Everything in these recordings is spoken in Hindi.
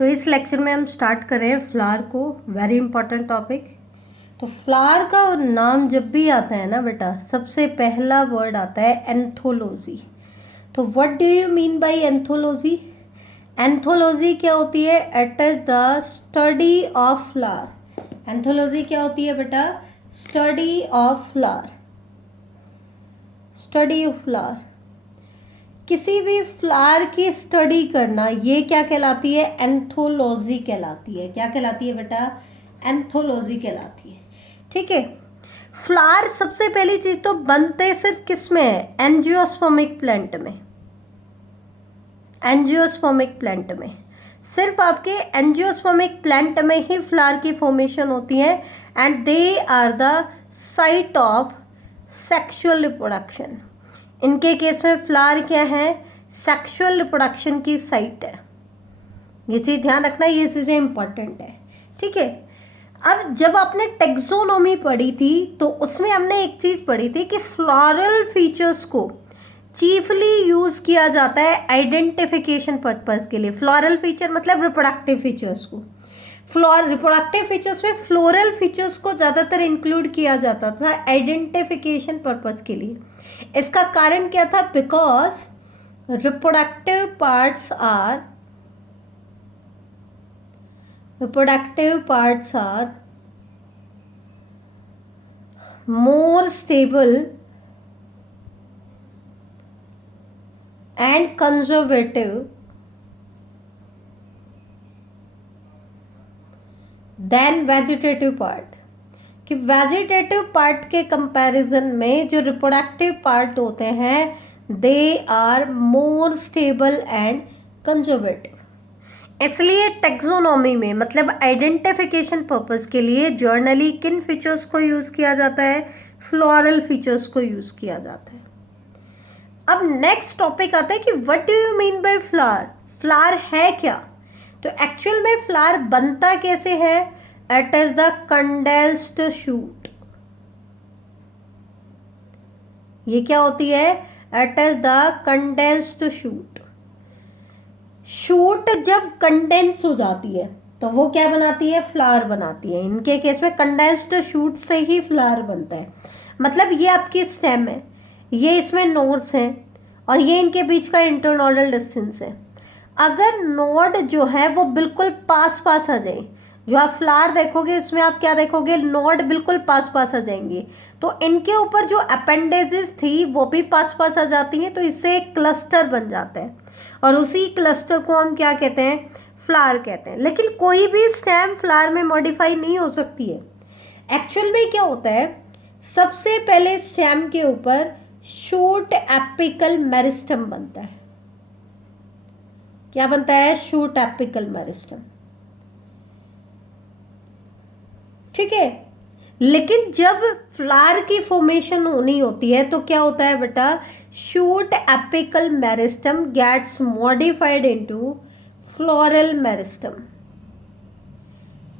तो इस लेक्चर में हम स्टार्ट करें फ्लावर को, वेरी इंपॉर्टेंट टॉपिक। तो फ्लावर का नाम जब भी आता है ना बेटा, सबसे पहला वर्ड आता है एंथोलॉजी। तो what do you mean by anthology? Anthology क्या होती है? It is the study of flower. Anthology क्या होती है बेटा? Study of flower. Study of flower, किसी भी फ्लावर की स्टडी करना, ये क्या कहलाती है? एंथोलॉजी कहलाती है। क्या कहलाती है बेटा? एंथोलॉजी कहलाती है। ठीक है। फ्लावर सबसे पहली चीज तो बनते सिर्फ किस में है? एंजियोस्पर्मिक प्लांट में। एंजियोस्पर्मिक प्लांट में, सिर्फ आपके एंजियोस्पर्मिक प्लांट में ही फ्लावर की फॉर्मेशन होती है and they are the site of sexual reproduction. इनके केस में फ्लावर क्या है? सेक्सुअल रिप्रोडक्शन की साइट है। ये चीज़ ध्यान रखना, ये चीज़ें इंपॉर्टेंट है। ठीक है। अब जब आपने टेक्सोनोमी पढ़ी थी तो उसमें हमने एक चीज़ पढ़ी थी कि फ्लोरल फीचर्स को चीफली यूज़ किया जाता है आइडेंटिफिकेशन पर्पज़ के लिए। फ्लोरल फीचर मतलब रिप्रोडक्टिव फीचर्स को। रिप्रोडक्टिव फीचर्स में फ्लोरल फीचर्स को ज़्यादातर इंक्लूड किया जाता था आइडेंटिफिकेशन पर्पज़ के लिए। इसका कारण क्या था? Because reproductive parts are more stable and conservative than vegetative part. कि वेजिटेटिव पार्ट के कंपैरिजन में जो रिप्रोडक्टिव पार्ट होते हैं they are more stable and conservative. इसलिए टेक्सोनॉमी में मतलब आइडेंटिफिकेशन पर्पस के लिए जर्नली किन फीचर्स को यूज़ किया जाता है? फ्लोरल फीचर्स को यूज़ किया जाता है। अब नेक्स्ट टॉपिक आता है कि what do you mean by flower? Flower है क्या? तो एक्चुअल में फ्लावर बनता कैसे है? It is the condensed shoot. ये क्या होती है? It is the condensed shoot. Shoot जब कंडेंस हो जाती है तो वो क्या बनाती है? फ्लावर बनाती है। इनके केस में कंडेंस्ड शूट से ही फ्लावर बनता है। मतलब ये आपकी स्टेम है, ये इसमें नोड्स हैं और ये इनके बीच का इंटरनोडल डिस्टेंस है। अगर नोड जो है वो बिल्कुल पास पास आ जाए, जो आप फ्लावर देखोगे इसमें आप क्या देखोगे? नोड बिल्कुल पास पास आ जाएंगे, तो इनके ऊपर जो अपेंडेजेस थी वो भी पास पास आ जाती हैं, तो इससे एक क्लस्टर बन जाता है और उसी क्लस्टर को हम क्या कहते हैं? फ्लावर कहते हैं। लेकिन कोई भी स्टेम फ्लावर में मॉडिफाई नहीं हो सकती है। एक्चुअल में क्या होता है? सबसे पहले स्टेम के ऊपर शूट एपिकल मेरिस्टम बनता है। क्या बनता है? Shoot apical meristem. ठीक है। लेकिन जब फ्लावर की फॉर्मेशन होनी होती है तो क्या होता है बेटा? Shoot apical meristem gets modified into floral meristem.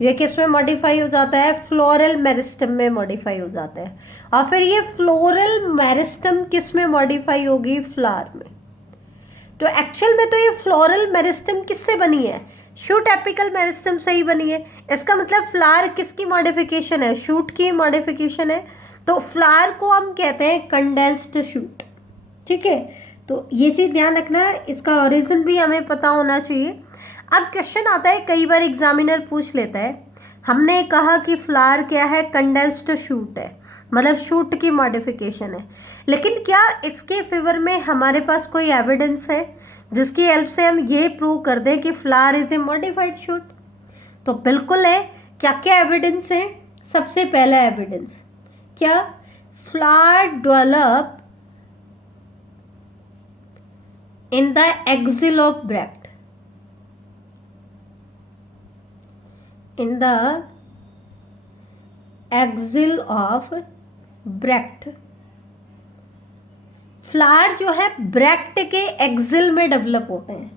ये किस में मॉडिफाई हो जाता है? फ्लोरल मेरिस्टम में मॉडिफाई हो जाता है। और फिर ये फ्लोरल मेरिस्टम किस में मॉडिफाई होगी? फ्लावर में। तो एक्चुअल में तो ये फ्लोरल मेरिस्टम किससे बनी है? शूट एपिकल मेरिस्टम से ही बनी है। इसका मतलब फ्लावर किसकी मॉडिफिकेशन है? शूट की मॉडिफिकेशन है। तो फ्लावर को हम कहते हैं कंडेंस्ड शूट। ठीक है। तो ये चीज़ ध्यान रखना है, इसका ओरिजिन भी हमें पता होना चाहिए। अब क्वेश्चन आता है, कई बार एग्जामिनर पूछ लेता है, हमने कहा कि फ्लावर क्या है? कंडेंस्ड शूट है, मतलब शूट की मॉडिफिकेशन है। लेकिन क्या इसके फेवर में हमारे पास कोई एविडेंस है जिसकी हेल्प से हम ये प्रूव कर दें कि flower is a modified shoot? तो बिल्कुल है। क्या क्या एविडेंस है? सबसे पहला एविडेंस क्या? Flower develop in the axil of bract. In the axil of bract. Flower जो है ब्रैक्ट के एक्सिल में डेवलप होते हैं।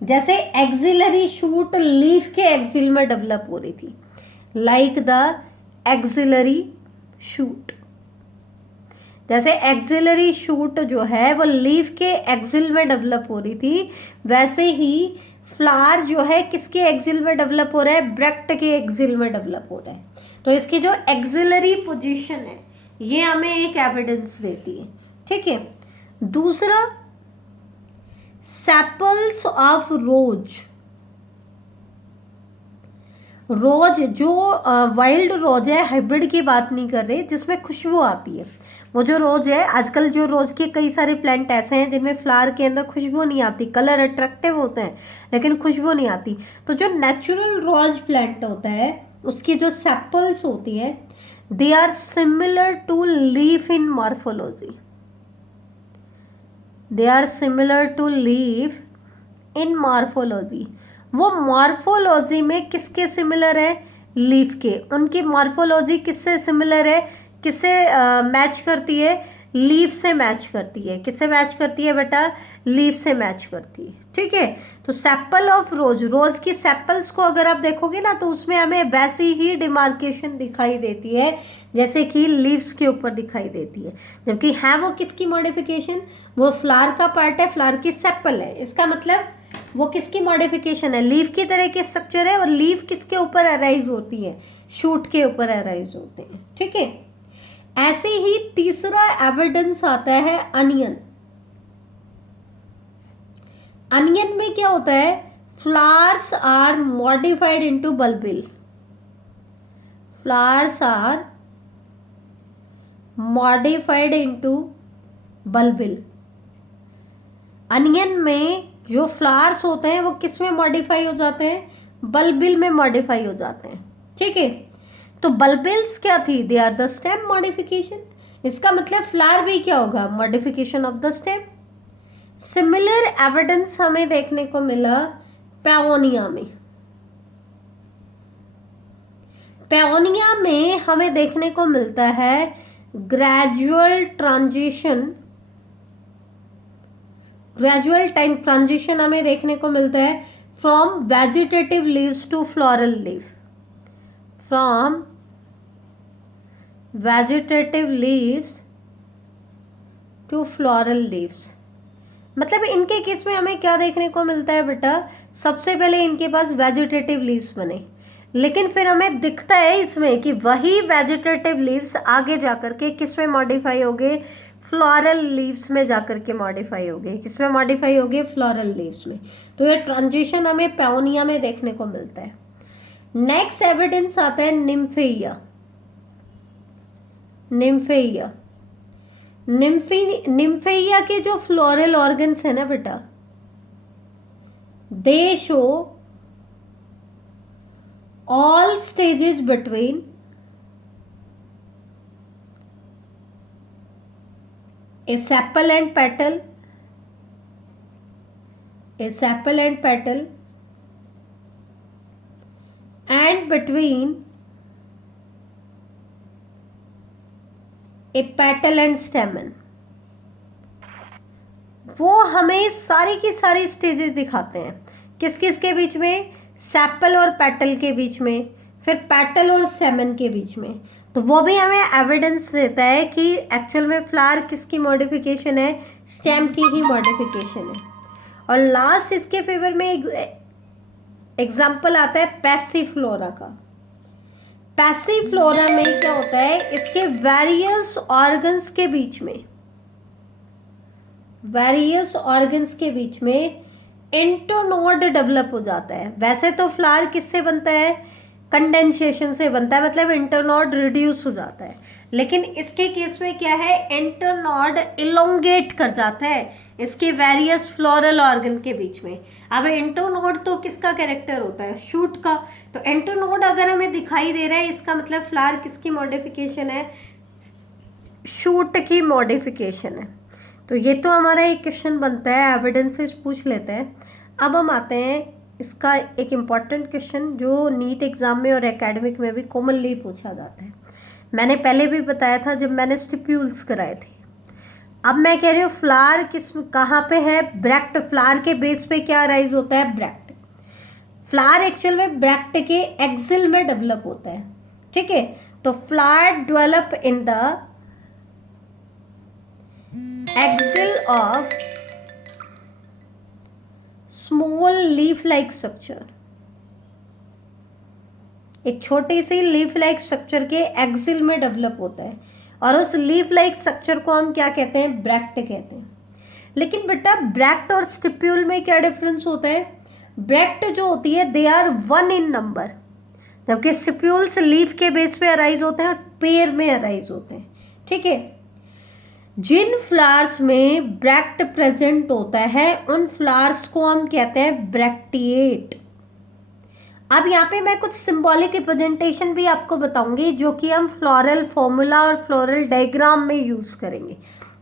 जैसे एक्सिलरी शूट लीफ के एक्सिल में डेवलप हो रही थी, लाइक द एक्सिलरी शूट। जैसे एक्सिलरी शूट जो है वो लीफ के एक्सिल में डेवलप हो रही थी, वैसे ही फ्लावर जो है किसके एक्सिल में डेवलप हो रहा है, ब्रैक्ट के एक्सिल में डेवलप हो रहा है। तो इसकी जो एक्सिलरी पोजीशन है ये हमें एक एविडेंस देती है, ठीक है। दूसरा, सेपल्स ऑफ रोज, रोज जो वाइल्ड रोज है, हाइब्रिड की बात नहीं कर रहे, जिसमें खुशबू आती है, वो जो रोज है, आजकल जो रोज के कई सारे प्लांट ऐसे हैं जिनमें फ्लावर के अंदर खुशबू नहीं आती, कलर अट्रैक्टिव होते हैं लेकिन खुशबू नहीं आती। तो जो नेचुरल रोज प्लांट होता है उसकी जो सेपल्स होती है, they are similar to leaf in morphology, they are similar to leaf in morphology. वो मॉर्फोलॉजी में किसके सिमिलर है, लीफ के। उनकी मॉर्फोलॉजी किससे सिमिलर है, किससे मैच करती है, लीफ से मैच करती है। किससे मैच करती है बेटा, लीफ से मैच करती है, ठीक है। तो सेपल ऑफ रोज, रोज की सेपल्स को अगर आप देखोगे ना तो उसमें हमें वैसी ही डिमार्केशन दिखाई देती है जैसे कि लीव्स के ऊपर दिखाई देती है, जबकि है वो किसकी मॉडिफिकेशन, वो फ्लावर का पार्ट है, फ्लावर की सेपल है। इसका मतलब वो किसकी मॉडिफिकेशन है, लीफ की तरह के स्ट्रक्चर है, और लीफ किसके ऊपर अराइज होती है, शूट के ऊपर अराइज होते हैं, ठीक है। ऐसे ही तीसरा एविडेंस आता है अनियन। अनियन में क्या होता है, flowers are modified into bulbil, flowers are modified into bulbil. Onion में जो फ्लावर्स होते हैं वो किस में मॉडिफाई हो जाते हैं, बल्बिल में मॉडिफाई हो जाते हैं, ठीक है। तो बल्बिल्स क्या थी, they are the stem modification. इसका मतलब फ्लावर भी क्या होगा, modification of the stem. Similar evidence हमें देखने को मिला पेओनिया में। पेओनिया में हमें देखने को मिलता है ग्रेजुअल टाइम ट्रांजिशन हमें देखने को मिलता है from vegetative leaves to floral leave, from vegetative leaves to floral leaves. मतलब इनके केस में हमें क्या देखने को मिलता है बेटा, सबसे पहले इनके पास वेजिटेटिव लीव्स बने, लेकिन फिर हमें दिखता है इसमें कि वही वेजिटेटिव लीव्स आगे जाकर के किस में मॉडिफाई हो गए, फ्लोरल लीव्स में जाकर के मॉडिफाई हो गए। किस में मॉडिफाई हो गए, फ्लोरल लीव्स में। तो ये ट्रांजिशन हमें पेओनिया में देखने को मिलता है। नेक्स्ट एविडेंस आता है निम्फेइया। निम्फेइया के जो फ्लोरल ऑर्गन्स है ना बेटा, दे show all stages between a sepal and petal, and between a petal and stamen। वो हमें सारी की सारी स्टेजेस दिखाते हैं, किस किस के बीच में, सेपल और पेटल के बीच में, फिर पेटल और स्टेमन के बीच में। तो वो भी हमें एविडेंस देता है कि एक्चुअल में फ्लावर किसकी मॉडिफिकेशन है, स्टेम की ही मॉडिफिकेशन है। और लास्ट इसके फेवर में एग्जाम्पल आता है पैसिफ्लोरा का। पैसिफ्लोरा में क्या होता है, इसके वेरियस ऑर्गन्स के बीच में इंटरनोड डेवलप हो जाता है। वैसे तो फ्लावर किससे बनता है, कंडेंसेशन से बनता है, मतलब इंटरनोड रिड्यूस हो जाता है, लेकिन इसके केस में क्या है, इंटरनोड इलोंगेट कर जाता है इसके वेरियस फ्लोरल ऑर्गन के बीच में। अब इंटरनोड तो किसका कैरेक्टर होता है, शूट का। तो इंटरनोड अगर हमें दिखाई दे रहा है, इसका मतलब फ्लावर किसकी मॉडिफिकेशन है, शूट की मॉडिफिकेशन है। तो ये तो हमारा एक क्वेश्चन बनता है, एविडेंसेस पूछ लेते हैं। अब हम आते हैं इसका एक इम्पॉर्टेंट क्वेश्चन जो नीट एग्जाम में और एकेडमिक में भी कॉमनली पूछा जाता है। मैंने पहले भी बताया था जब मैंने स्टिप्यूल्स कराए थे। अब मैं कह रही हूँ फ्लावर कहाँ पे है, ब्रैक्ट। फ्लावर के बेस पे क्या राइज होता है, ब्रैक्ट। फ्लावर एक्चुअल में ब्रैक्ट के एक्सिल में डेवलप होता है, ठीक है। तो flower develop in the axil of small leaf like structure, एक छोटी सी लीफ लाइक स्ट्रक्चर के एक्सिल में डेवलप होता है, और उस लीफ लाइक स्ट्रक्चर को हम क्या कहते हैं, ब्रैक्ट कहते हैं। लेकिन बेटा ब्रैक्ट और स्टिप्यूल में क्या डिफरेंस होता है? ब्रैक्ट जो होती है दे आर 1 इन नंबर, जबकि स्टिप्यूल्स लीफ के बेस पे अराइज होते हैं और पेयर में अराइज होते हैं। ठीक है, जिन फ्लावर्स में ब्रैक्ट प्रेजेंट होता है उन फ्लावर्स को हम कहते हैं ब्रैक्टिएट। अब यहाँ पे मैं कुछ सिंबॉलिक रिप्रेजेंटेशन भी आपको बताऊंगी जो कि हम फ्लोरल फॉर्मूला और फ्लोरल डायग्राम में यूज करेंगे।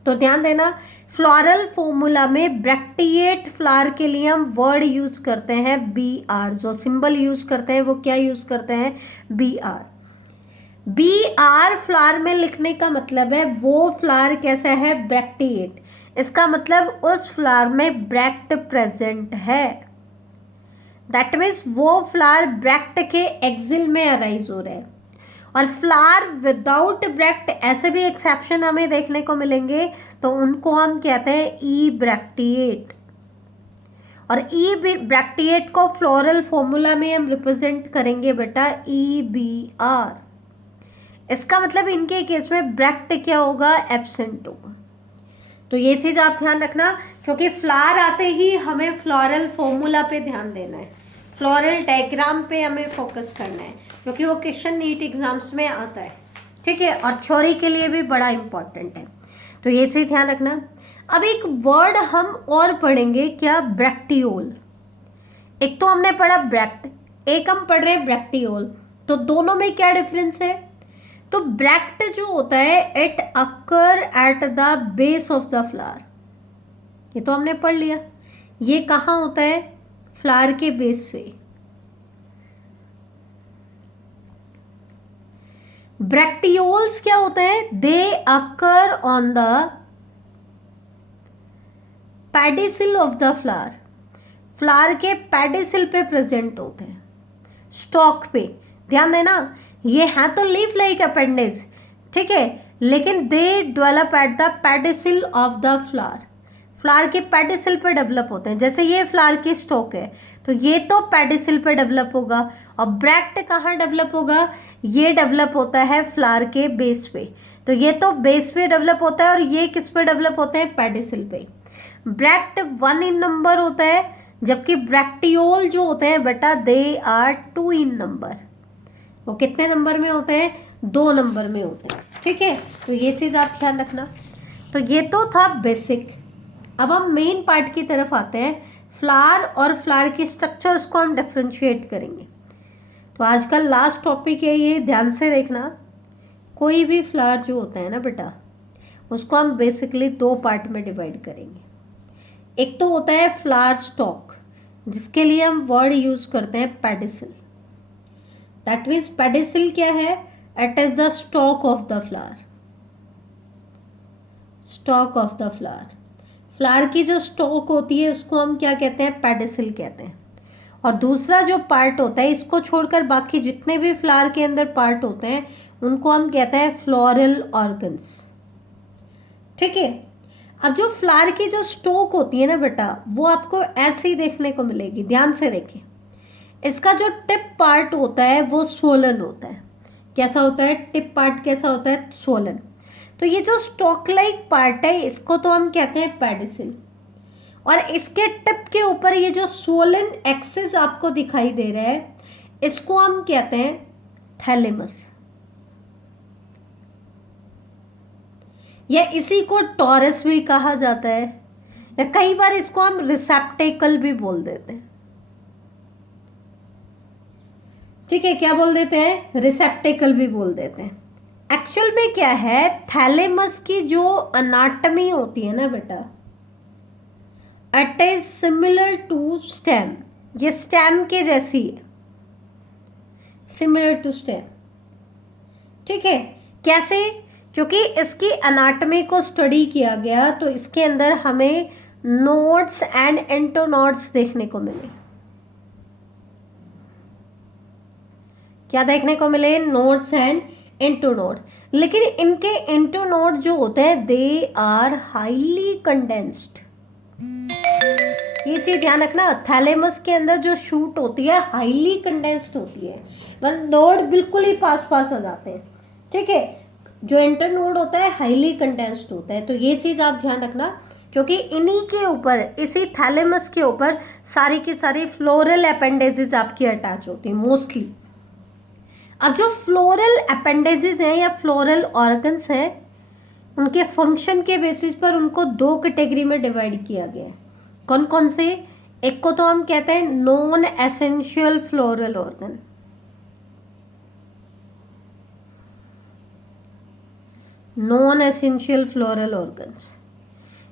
तो ध्यान देना, फ्लोरल फॉर्मूला में ब्रैक्टिएट फ्लावर के लिए हम वर्ड यूज करते हैं BR, जो सिंबल यूज करते हैं वो क्या यूज करते हैं, BR। BR फ्लावर में लिखने का मतलब है वो फ्लावर कैसा है, ब्रैक्टिएट। इसका मतलब उस फ्लावर में ब्रैक्ट प्रेजेंट है, दैट मीन्स वो फ्लावर ब्रैक्ट के एक्सिल में अराइज हो रहा है। और फ्लावर विदाउट ब्रैक्ट ऐसे भी एक्सेप्शन हमें देखने को मिलेंगे, तो उनको हम कहते हैं ई ब्रैक्टिएट। और ई ब्रैक्टिएट को फ्लोरल फॉर्मूला में हम रिप्रेजेंट करेंगे बेटा EBR। इसका मतलब इनके केस में ब्रैक्ट क्या होगा, एब्सेंट होगा। तो ये चीज़ आप ध्यान रखना, क्योंकि फ्लावर आते ही हमें फ्लोरल फॉर्मूला पे ध्यान देना है, फ्लोरल डायग्राम पे हमें फोकस करना है, क्योंकि वो क्वेश्चन नीट एग्जाम्स में आता है। ठीक है, और थ्योरी के लिए भी बड़ा इंपॉर्टेंट है, तो ये चीज़ ध्यान रखना। अब एक वर्ड हम और पढ़ेंगे, क्या, ब्रैक्टियोल। एक तो हमने पढ़ा ब्रैक्ट, एक हम पढ़ रहे हैं ब्रैक्टियोल, तो दोनों में क्या डिफरेंस है? तो ब्रैक्ट जो होता है it occur at the base of the flower, ये तो हमने पढ़ लिया। ये कहाँ होता है, फ्लावर के बेस पे। ब्रैक्टियोल्स क्या होता है, they occur on the pedicel of the flower, flower के पेडिसिल पे प्रेजेंट होते हैं, स्टॉक पे। ध्यान देना, ये है तो लीफ लाइक अपेंडेज, ठीक है, लेकिन they develop at the pedicel of the flower, flower के पेडिसिल पे डेवलप होते हैं। जैसे ये फ्लावर की स्टॉक है तो ये तो पेडिसिल पे डेवलप होगा, और ब्रैक्ट कहाँ डेवलप होगा, ये डेवलप होता है फ्लावर के बेस पे। तो ये तो बेस पे डेवलप होता है और ये किस पे डेवलप होते हैं, पेडिसिल पे। ब्रैक्ट 1 इन नंबर होता है, जबकि ब्रैक्टियोल जो होते हैं बेटा दे आर 2 इन नंबर। वो कितने नंबर में होते हैं, 2 नंबर में होते हैं। ठीक है, तो ये चीज़ आप ध्यान रखना। तो ये तो था बेसिक। अब हम मेन पार्ट की तरफ आते हैं, फ्लावर और फ्लावर के स्ट्रक्चर्स को हम डिफ्रेंशिएट करेंगे। तो आज का लास्ट टॉपिक है ये, ध्यान से देखना। कोई भी फ्लावर जो होता है ना बेटा, उसको हम बेसिकली 2 पार्ट में डिवाइड करेंगे। एक तो होता है फ्लावर स्टॉक, जिसके लिए हम वर्ड यूज करते हैं पेडिसिल। दैट मीन्स पेडिसिल क्या है, it is the stock of the flower, stock of the flower. Flower की जो स्टॉक होती है उसको हम क्या कहते हैं, पेडिसिल कहते हैं। और दूसरा जो पार्ट होता है, इसको छोड़कर बाकी जितने भी फ्लावर के अंदर पार्ट होते हैं उनको हम कहते हैं फ्लोरल ऑर्गन्स। ठीक है, अब जो फ्लावर की जो स्टॉक होती है ना बेटा, वो आपको ऐसे ही देखने को मिलेगी। ध्यान से देखें, इसका जो टिप पार्ट होता है वो स्वोलन होता है। कैसा होता है, टिप पार्ट कैसा होता है, स्वोलन। तो ये जो स्टॉक लाइक पार्ट है इसको तो हम कहते हैं पेडिसिल, और इसके टिप के ऊपर ये जो स्वोलन एक्सिस आपको दिखाई दे रहा है इसको हम कहते हैं थैलेमस, या इसी को टॉरस भी कहा जाता है, या कई बार इसको हम रिसेप्टेकल भी बोल देते हैं। ठीक है, क्या बोल देते हैं, रिसेप्टेकल भी बोल देते हैं। एक्चुअल में क्या है, थैलेमस की जो अनाटमी होती है ना बेटा, it is similar to stem, ये स्टेम के जैसी है, सिमिलर टू स्टेम। ठीक है, कैसे, क्योंकि इसकी अनाटमी को स्टडी किया गया तो इसके अंदर हमें नोड्स एंड इंटरनोड्स देखने को मिले। क्या देखने को मिले, नोड्स एंड इंटरनोड। लेकिन इनके इंटरनोड जो होते हैं दे आर हाईली कंडेंस्ड, ये चीज़ ध्यान रखना, थैलेमस के अंदर जो शूट होती है हाईली कंडेंस्ड होती है, मतलब नोड बिल्कुल ही पास पास आ जाते हैं, ठीक है। जो इंटरनोड होता है हाईली कंडेंस्ड होता है, तो ये चीज़ आप ध्यान रखना, क्योंकि इन्हीं के ऊपर, इसी थैलेमस के ऊपर सारी की सारी फ्लोरल अपेंडेजेस आपकी अटैच होती हैं मोस्टली। अब जो फ्लोरल अपेंडेजेस हैं या फ्लोरल ऑर्गन्स हैं, उनके फंक्शन के बेसिस पर उनको दो कैटेगरी में डिवाइड किया गया है। कौन कौन से? एक को तो हम कहते हैं non essential floral organ, non essential floral organs,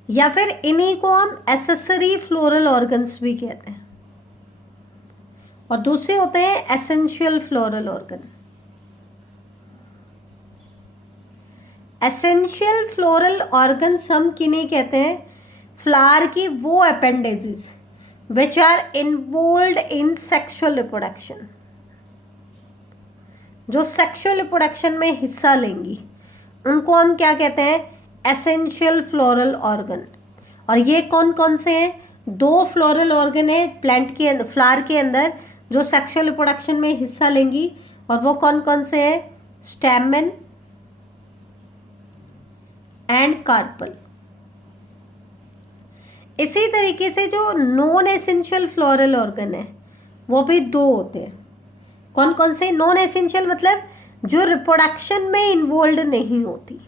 या फिर इन्हीं को हम एसेसरी फ्लोरल ऑर्गन्स भी कहते हैं, और दूसरे होते हैं essential floral organ. Essential floral organs हम किन्हें कहते हैं? फ्लावर की वो appendages which are involved in sexual reproduction, जो सेक्सुअल रिप्रोडक्शन में हिस्सा लेंगी, उनको हम क्या कहते हैं? Essential floral organ. और ये कौन कौन से हैं? दो फ्लोरल ऑर्गन है प्लांट के अंदर, फ्लावर के अंदर, जो सेक्सुअल रिप्रोडक्शन में हिस्सा लेंगी, और वो कौन कौन से हैं? Stamen and carpel. इसी तरीके से जो नॉन एसेंशियल फ्लोरल ऑर्गन है वो भी दो होते हैं। कौन कौन से? नॉन एसेंशियल मतलब जो रिप्रोडक्शन में इन्वॉल्व नहीं होती,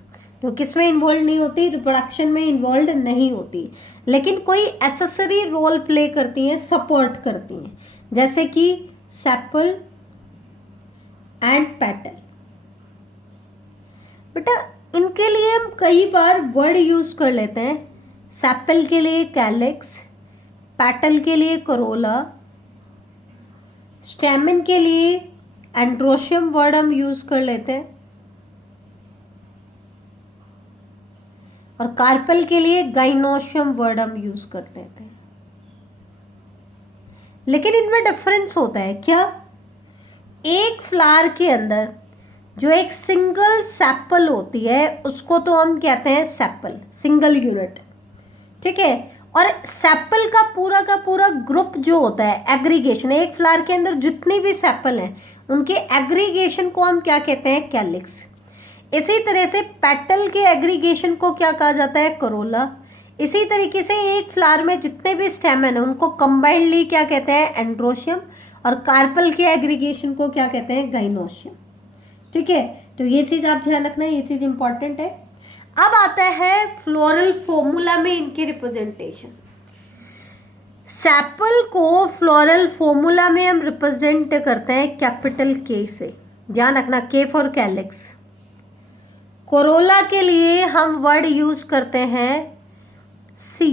जो किस में इन्वॉल्व नहीं होती? रिप्रोडक्शन में इन्वॉल्व नहीं होती, लेकिन कोई एसेसरी रोल प्ले करती हैं, सपोर्ट करती हैं, जैसे कि सेपल एंड पेटल। बेटा इनके लिए हम कई बार वर्ड यूज कर लेते हैं। सेपल के लिए कैलिक्स, पेटल के लिए करोला, स्टेमन के लिए एंड्रोशियम वर्ड हम यूज कर लेते हैं, और कार्पल के लिए गाइनोशियम वर्ड हम यूज कर लेते हैं। लेकिन इनमें डिफरेंस होता है क्या? एक फ्लावर के अंदर जो एक सिंगल सेपल होती है उसको तो हम कहते हैं सेपल, सिंगल यूनिट, ठीक है। और सेपल का पूरा ग्रुप जो होता है, एग्रीगेशन, एक फ्लावर के अंदर जितनी भी सेपल हैं उनके एग्रीगेशन को हम क्या कहते हैं? कैलिक्स। इसी तरह से पेटल के एग्रीगेशन को क्या कहा जाता है? करोला। इसी तरीके से एक फ्लावर में जितने भी स्टेमन है उनको कंबाइंडली क्या कहते हैं? एंड्रोशियम। और कार्पल के एग्रीगेशन को क्या कहते हैं? गाइनोशियम, ठीक है। तो ये चीज़ आप ध्यान रखना, ये चीज़ इंपॉर्टेंट है। अब आता है फ्लोरल फॉर्मूला में इनके रिप्रेजेंटेशन। सेपल को फ्लोरल फॉर्मूला में हम रिप्रेजेंट करते हैं कैपिटल के से, ध्यान रखना, के फॉर कैलिक्स। कोरोला के लिए हम वर्ड यूज करते हैं सी,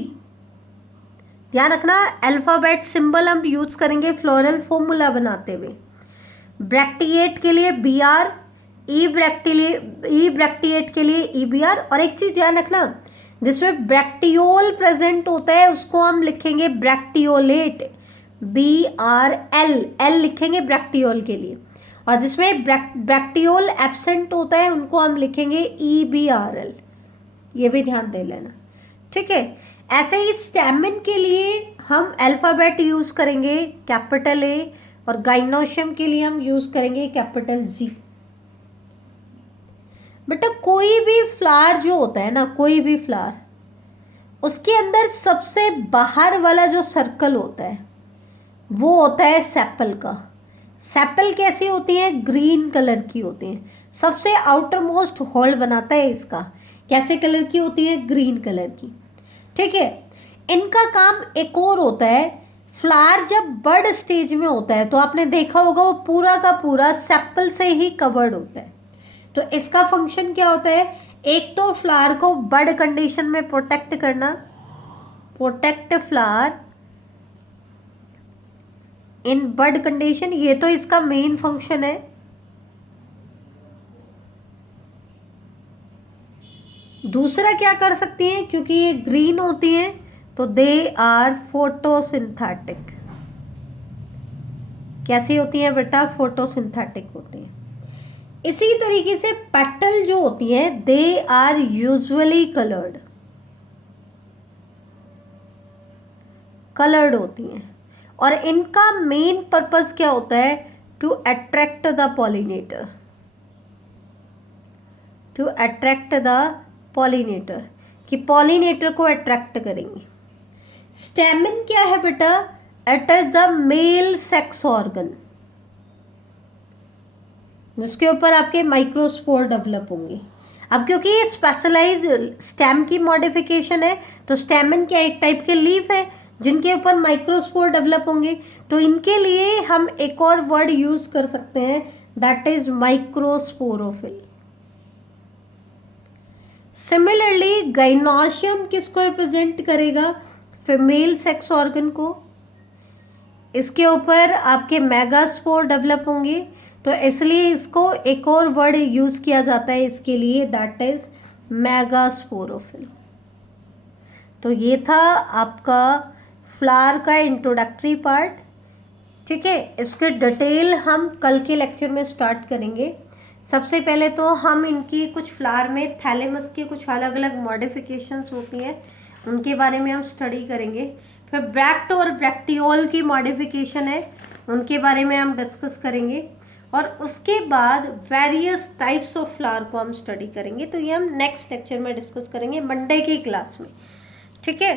ध्यान रखना, अल्फाबेट सिंबल हम यूज करेंगे फ्लोरल फॉर्मूला बनाते हुए। ब्रैक्टिएट के लिए बी आर, ई ब्रैक्टिएट के लिए ई बी आर। और एक चीज ध्यान रखना, जिसमें ब्रैक्टियोल प्रेजेंट होता है उसको हम लिखेंगे ब्रैक्टियोलेट, बी आर एल, एल लिखेंगे ब्रैक्टियोल के लिए। और जिसमें ब्रैक्टियोल एब्सेंट होता है उनको हम लिखेंगे ई बी आर एल, ये भी ध्यान दे लेना, ठीक है। ऐसे ही स्टैमिन के लिए हम अल्फाबेट यूज करेंगे कैपिटल ए, और गाइनोशियम के लिए हम यूज करेंगे कैपिटल जी। बेटा कोई भी फ्लावर जो होता है ना, कोई भी फ्लावर, उसके अंदर सबसे बाहर वाला जो सर्कल होता है वो होता है सेपल का। सेपल कैसी होती है? ग्रीन कलर की होती है। सबसे आउटर मोस्ट होल बनाता है इसका, कैसे कलर की होती है? ग्रीन कलर की, ठीक है। इनका काम एक और होता है, फ्लावर जब बर्ड स्टेज में होता है तो आपने देखा होगा वो पूरा का पूरा सेपल से ही कवर्ड होता है। तो इसका फंक्शन क्या होता है? एक तो फ्लावर को बर्ड कंडीशन में प्रोटेक्ट करना, protect flower in bird condition, ये तो इसका मेन फंक्शन है। दूसरा क्या कर सकती हैं, क्योंकि ये ग्रीन होती हैं तो दे आर फोटोसिंथेटिक। कैसी होती हैं बेटा? फोटोसिंथेटिक होती हैं। इसी तरीके से पेटल जो होती है they are usually coloured, coloured होती हैं और इनका मेन पर्पस क्या होता है? To attract the pollinator, to attract the pollinator, कि पॉलिनेटर को अट्रैक्ट करेंगे। स्टैमेन क्या है बेटा? It is the male sex organ जिसके ऊपर आपके माइक्रोस्पोर डेवलप होंगे। अब क्योंकि ये स्पेशलाइज स्टेम की मॉडिफिकेशन है तो स्टेमन क्या एक टाइप के लीफ है जिनके ऊपर माइक्रोस्पोर डेवलप होंगे, तो इनके लिए हम एक और वर्ड यूज कर सकते हैं, that is microsporophyll. Similarly gynoecium किसको रिप्रेजेंट करेगा? फीमेल सेक्स ऑर्गन को। इसके ऊपर आपके मेगास्पोर डेवलप होंगे, तो इसलिए इसको एक और वर्ड यूज किया जाता है इसके लिए, दैट इज मेगास्पोरोफिल। तो ये था आपका फ्लावर का इंट्रोडक्टरी पार्ट। ठीक है, इसके डिटेल हम कल के लेक्चर में स्टार्ट करेंगे। सबसे पहले तो हम इनकी कुछ फ्लावर में थैलेमस की कुछ अलग अलग मॉडिफिकेशंस होती हैं उनके बारे में हम स्टडी करेंगे। फिर ब्रैक्ट और ब्रैक्टियोल की मॉडिफिकेशन है उनके बारे में हम डिस्कस करेंगे और उसके बाद वेरियस टाइप्स ऑफ फ्लावर को हम स्टडी करेंगे। तो ये हम नेक्स्ट लेक्चर में डिस्कस करेंगे मंडे की क्लास में। ठीक है।